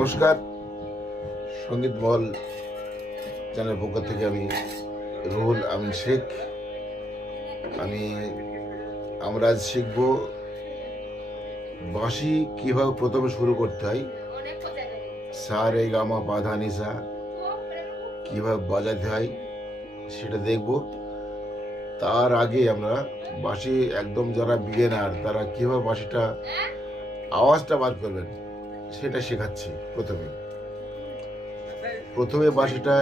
নমস্কার, সঙ্গীত মহল চ্যানেল পক্ষ থেকে আমি রুহুল আমিন শেখ। আমরা আজ শিখব বাঁশি কিভাবে প্রথমে শুরু করতে হয়, সা রে গা মা পা ধা নি সা কিভাবে বাজাতে হয় সেটা দেখব। তার আগে আমরা বাঁশি একদম যারা বিগিনার তারা কিভাবে বাঁশিটা আওয়াজটা বার করবেন সেটা শেখাচ্ছি। প্রথমে বাঁশিটা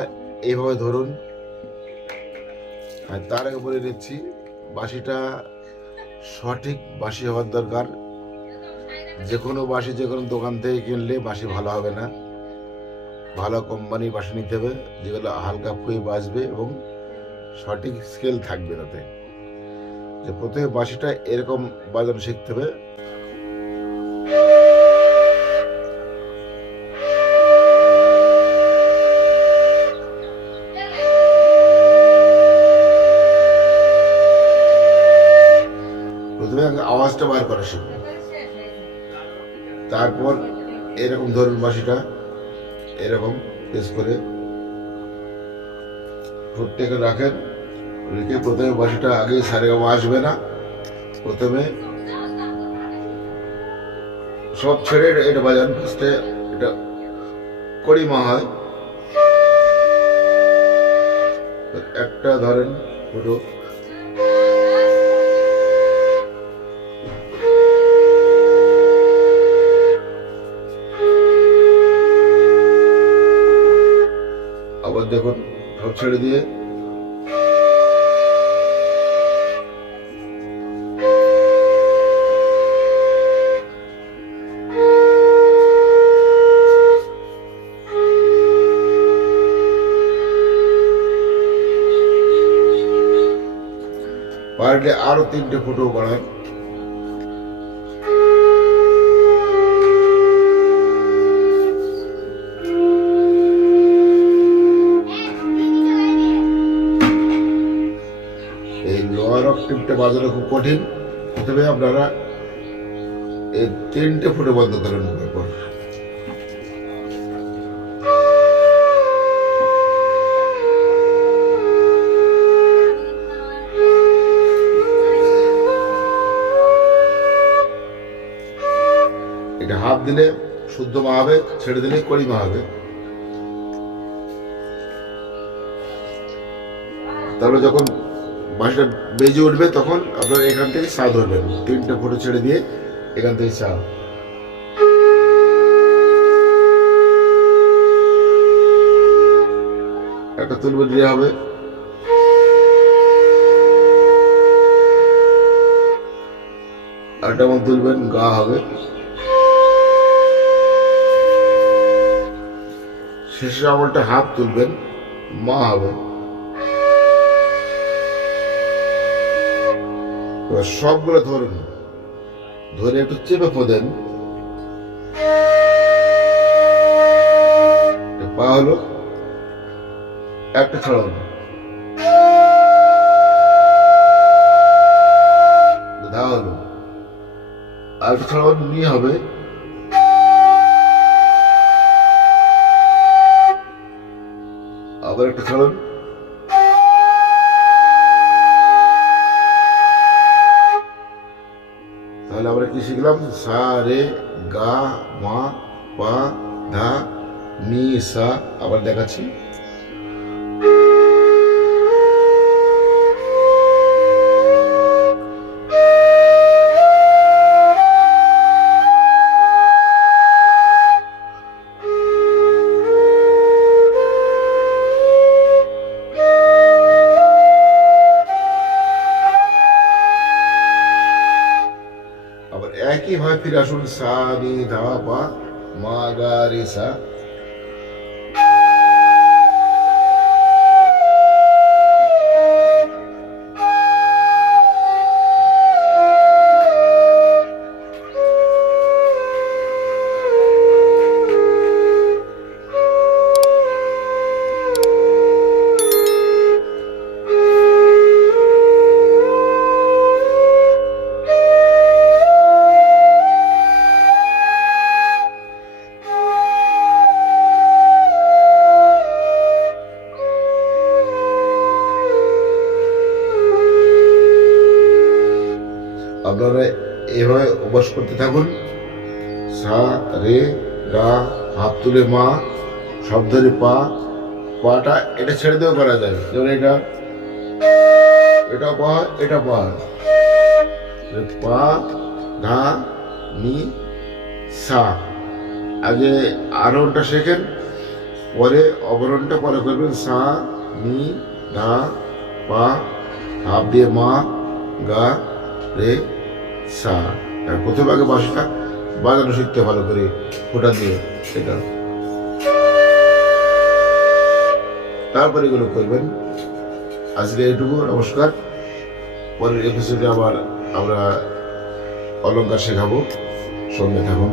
এইভাবে ধরুন, আর তার আগে বলে দিচ্ছি বাঁশিটা সঠিক বাঁশি হওয়ার দরকার। যে কোনো বাঁশি যে কোনো দোকান থেকে কিনলে বাঁশি ভালো হবে না, ভালো কোম্পানির বাঁশি নিতে হবে যেগুলো হালকা ফুয়ে বাজবে এবং সঠিক স্কেল থাকবে। তাতে যে প্রথমে বাঁশিটা এরকম বাজানো শিখতে হবে। প্রথমে আওয়াজটা বার করা শিখবে, তারপর এরকম ধরুন বাঁশিটা এরকম প্রেস করে প্রত্যেকে রাখেন, রেখে প্রথমে বাঁশিটা আগে সারেগামা আসবে না, প্রথমে সব ছেড়ে এটা বাজান। ফার্স্টে এটা কড়িমা হয়, একটা ধরেন পুরো আবার দেখুন সব ছেড়ে দিয়ে পারলে আরো 3টে ফুটো বাড়ান। এই লোয়ার অক্টেভটা বাজানো খুব কঠিন, তবে আপনারা এই 3টে ফুটো বন্ধ করেন। এরপর এটা হাফ দিলে শুদ্ধ মা হবে, ছেড়ে দিলে কড়িমা হবে। তাহলে যখন বাঁশিটা বেজে উঠবে তখন আপনারা এখান থেকে সা ধরবেন, 3টে ফুটো ছেড়ে দিয়ে এখান থেকে সা। একটা তুলবেন রে হবে, আরেকটা মন তুলবেন গা হবে, শেষের আমলটা হাফ তুলবেন মা হবে। এবার সবগুলো ধরুন, ধরে একটু চেপে পোদেন। পা হলো, একটা ছড়ান, ধা হলো, আর একটা ছড়ান নিয়ে হবে, আবার একটা ছড়ান, তাহলে আমরা কি শিখলাম? সা রে গা মা পা ধা নি সা। আবার দেখাচ্ছি, একইভাবে ফিরে আসুন, সা নি ধা পা মা গা রে সা। অভ্যাস করতে থাকুন। সা রে গা, হাত তুলে মা, শব্দ ধরে পা, পাটা এটা ছেড়ে দিয়েও করা যায়, যেমন এটা পা, এটা পা, পা ধা নি সা। আগে আরোহণটা শেখেন, পরে অবরোহণটা পরে করবেন। সা নি ধা পা, হাত দিয়ে মা, গা রে সা। আর প্রথমে আগে বাঁশিটা বাজানো শিখতে ভালো করে, ফোঁটা দিয়ে এটা, তারপরে এগুলো করবেন। আজকে এটুকু, নমস্কার। পরের এপিসোডে আবার আমরা অলংকার শেখাবো, সঙ্গে থাকুন।